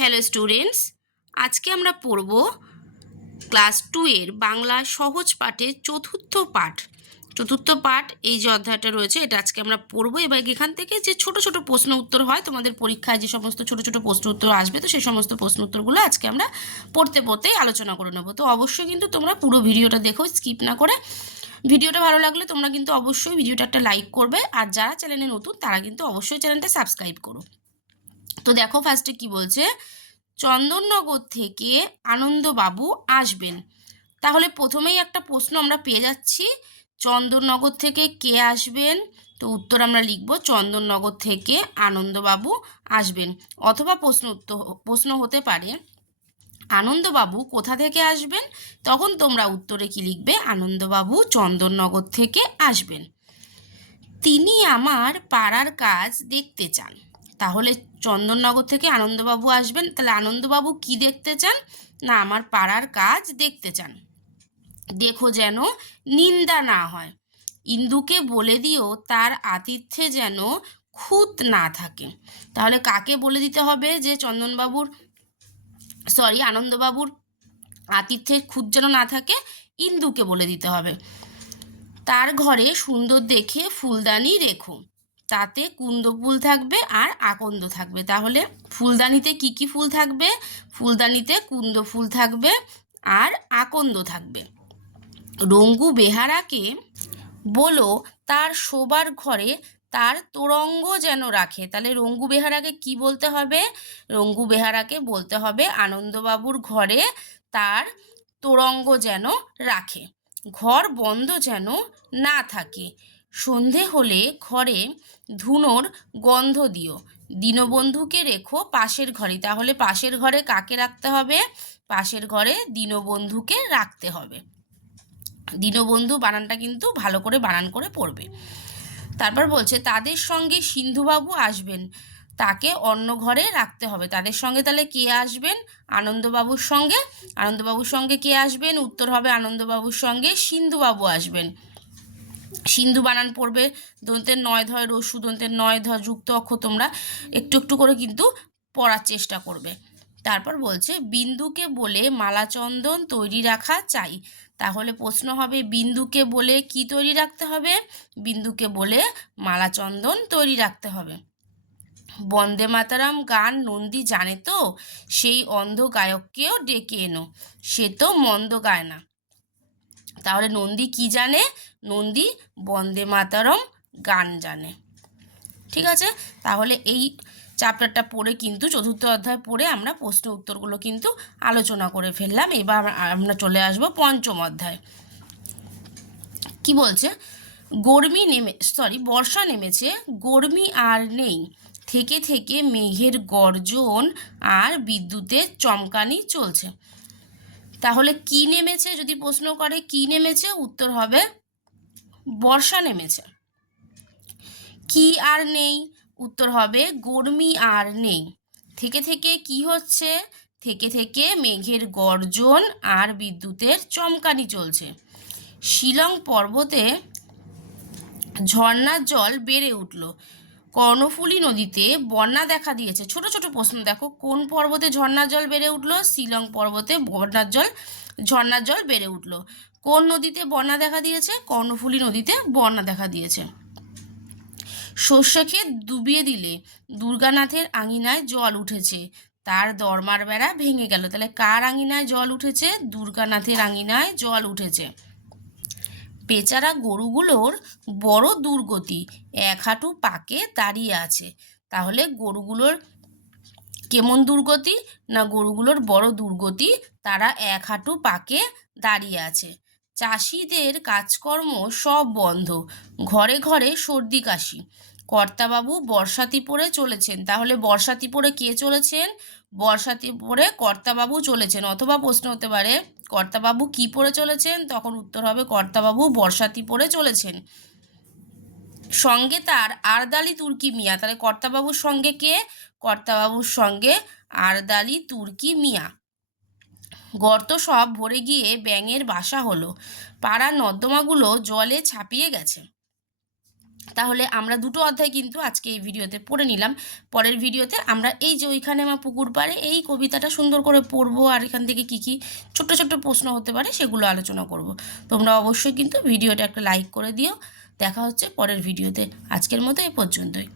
Hello students, আজকে আমরা পড়ব ক্লাস 2 এর বাংলা সহজ পাঠের চতুর্থ পাঠ। এই যে অধ্যায়টা রয়েছে এটা আজকে আমরা পড়ব। এবার এখান থেকে যে ছোট ছোট প্রশ্ন উত্তর হয়, তোমাদের পরীক্ষায় যে সমস্ত ছোট ছোট প্রশ্ন উত্তর আসবে, তো সেই সমস্ত প্রশ্ন উত্তরগুলো আজকে আমরা পড়তেই আলোচনা করে নেবো। তো অবশ্যই কিন্তু তোমরা পুরো ভিডিওটা দেখো, স্কিপ না করে। ভিডিওটা ভালো লাগলে তোমরা কিন্তু অবশ্যই ভিডিওটা একটা লাইক করবে, আর যারা চ্যানেলে নতুন তারা কিন্তু অবশ্যই চ্যানেলটা সাবস্ক্রাইব করো। তো দেখো ফার্স্টে কি বলছে, চন্দননগর থেকে আনন্দবাবু আসবেন। তাহলে প্রথমেই একটা প্রশ্ন আমরা পেয়ে যাচ্ছি, চন্দননগর থেকে কে আসবেন? তো উত্তর আমরা লিখব চন্দননগর থেকে আনন্দবাবু আসবেন। অথবা প্রশ্ন হতে পারে, আনন্দবাবু কোথা থেকে আসবেন? তখন তোমরা উত্তরে কি লিখবে? আনন্দবাবু চন্দননগর থেকে আসবেন। তিনি আমার পাড়ার কাজ দেখতে চান। তাহলে চন্দননগর থেকে আনন্দবাবু আসবেন, তাহলে আনন্দবাবু কি দেখতে চান? না, আমার পাড়ার কাজ দেখতে চান। দেখো যেন নিন্দা না হয়। ইন্দুকে বলে দিও তার আতিথ্যে যেন খুঁত না থাকে। তাহলে কাকে বলে দিতে হবে যে আনন্দবাবুর আতিথ্যের খুঁত যেন না থাকে? ইন্দুকে বলে দিতে হবে। তার ঘরে সুন্দর দেখে ফুলদানি রেখো, তাতে কুন্দ ফুল থাকবে আর আকন্দ থাকবে। তাহলে ফুলদানিতে কি কি ফুল থাকবে? ফুলদানিতে কুন্দ ফুল থাকবে আর আকন্দ থাকবে। রঙ্গু বেহারাকে বলো তার শোবার ঘরে তার তোরঙ্গ যেন রাখে। তাহলে রঙ্গু বেহারাকে কি বলতে হবে? রঙ্গু বেহারাকে বলতে হবে আনন্দবাবুর ঘরে তার তোরঙ্গ যেন রাখে, ঘর বন্ধ যেন না থাকে। সন্ধে হলে ঘরে ধুনোর গন্ধ দিও, দীনবন্ধুকে রেখো পাশের ঘরে। তাহলে পাশের ঘরে কাকে রাখতে হবে? পাশের ঘরে দীনবন্ধুকে রাখতে হবে। দীনবন্ধু বানানটা কিন্তু ভালো করে বানান করে পড়বে। তারপর বলছে তাদের সঙ্গে সিন্ধুবাবু আসবেন, তাকে অন্য ঘরে রাখতে হবে। তাদের সঙ্গে তাহলে কে আসবেন? আনন্দবাবুর সঙ্গে। আনন্দবাবুর সঙ্গে কে আসবেন? উত্তর হবে আনন্দবাবুর সঙ্গে সিন্ধুবাবু আসবেন। সিন্ধু বানান পড়বে, দন্তের নয় ধয় রসু, দন্তের নয় ধ যুক্ত অক্ষর তোমরা একটু একটু করে কিন্তু পড়ার চেষ্টা করবে। তারপর বলছে বিন্দুকে বলে মালাচন্দন তৈরি রাখা চাই। তাহলে প্রশ্ন হবে বিন্দুকে বলে কি তৈরি রাখতে হবে? বিন্দুকে বলে মালাচন্দন তৈরি রাখতে হবে। বন্দে মাতারাম গান নন্দী জানে তো, সেই অন্ধ গায়ককেও ডেকে এনো, সে তো মন্দ গায় না। তাহলে নন্দী কি জানে? নন্দী বন্দে মাতারম গান জানে। ঠিক আছে, তাহলে এই চ্যাপ্টারটা পড়ে কিন্তু চতুর্থ অধ্যায় পড়ে আমরা প্রশ্ন উত্তরগুলো কিন্তু আলোচনা করে ফেললাম। এবার আমরা চলে আসব পঞ্চম অধ্যায়। কি বলছে? বর্ষা নেমেছে, গরমি আর নেই, থেকে থেকে মেঘের গর্জন আর বিদ্যুতের চমকানি চলছে। তাহলে কি নেমেছে? যদি প্রশ্ন করে কি নেমেছে, উত্তর হবে বর্ষা নেমেছে। কি আর নেই? উত্তর হবে গরমি আর নেই। থেকে থেকে কি হচ্ছে? থেকে থেকে মেঘের গর্জন আর বিদ্যুতের চমকানি চলছে। শিলং পর্বতে ঝর্ণার জল বেড়ে উঠল, কর্ণফুলী নদীতে বন্যা দেখা দিয়েছে। ছোট ছোট প্রশ্ন দেখো, কোন পর্বতে ঝর্ণার জল বেড়ে উঠলো? শিলং পর্বতে ঝর্ণার জল বেড়ে উঠলো। কোন নদীতে বন্যা দেখা দিয়েছে? কর্ণফুলী নদীতে বন্যা দেখা দিয়েছে। শস্যক্ষেত ডুবিয়ে দিলে দুর্গানাথের আঙিনায় জল উঠেছে, তার দরমার বেড়া ভেঙে গেল। তাহলে কার আঙিনায় জল উঠেছে? দুর্গানাথের আঙিনায় জল উঠেছে। বেচারা গরুগুলোর বড় দুর্গতি, এক হাঁটু পাকে দাঁড়িয়ে আছে। তাহলে গরুগুলোর কেমন দুর্গতি? না, গরুগুলোর বড় দুর্গতি, তারা এক হাঁটু পাকে দাঁড়িয়ে আছে। চাষিদের কাজকর্ম সব বন্ধ, ঘরে ঘরে সর্দি কাশি, কর্তাবাবু বর্ষাতি পরে চলেছেন। তাহলে বর্ষাতি পরে কে চলেছেন? বর্ষাতি পরে কর্তাবাবু চলেছেন। অথবা প্রশ্ন হতে পারে কর্তাবাবু কি পরে চলেছেন? তখন উত্তর হবে কর্তাবাবু বর্ষাতি পরে চলেছেন। সঙ্গে তার আরদালি তুর্কি মিয়া। তাহলে কর্তাবাবুর সঙ্গে কে? কর্তাবাবুর সঙ্গে আরদালি তুর্কি মিয়া। গর্ত সব ভরে গিয়ে ব্যাঙের বাসা হলো, পাড়ার নর্দমাগুলো জলে ছাপিয়ে গেছে। তাহলে আমরা দুটো অধ্যায় কিন্তু আজকে এই ভিডিওতে পড়ে নিলাম। পরের ভিডিওতে আমরা এই যে ওইখানে আমার পুকুর পাড়ে এই কবিতাটা সুন্দর করে পড়বো, আর এখান থেকে কী কী ছোট্ট ছোট্ট প্রশ্ন হতে পারে সেগুলো আলোচনা করব। তোমরা অবশ্যই কিন্তু ভিডিওটা একটা লাইক করে দিও। দেখা হচ্ছে পরের ভিডিওতে। আজকের মতো এই পর্যন্তই।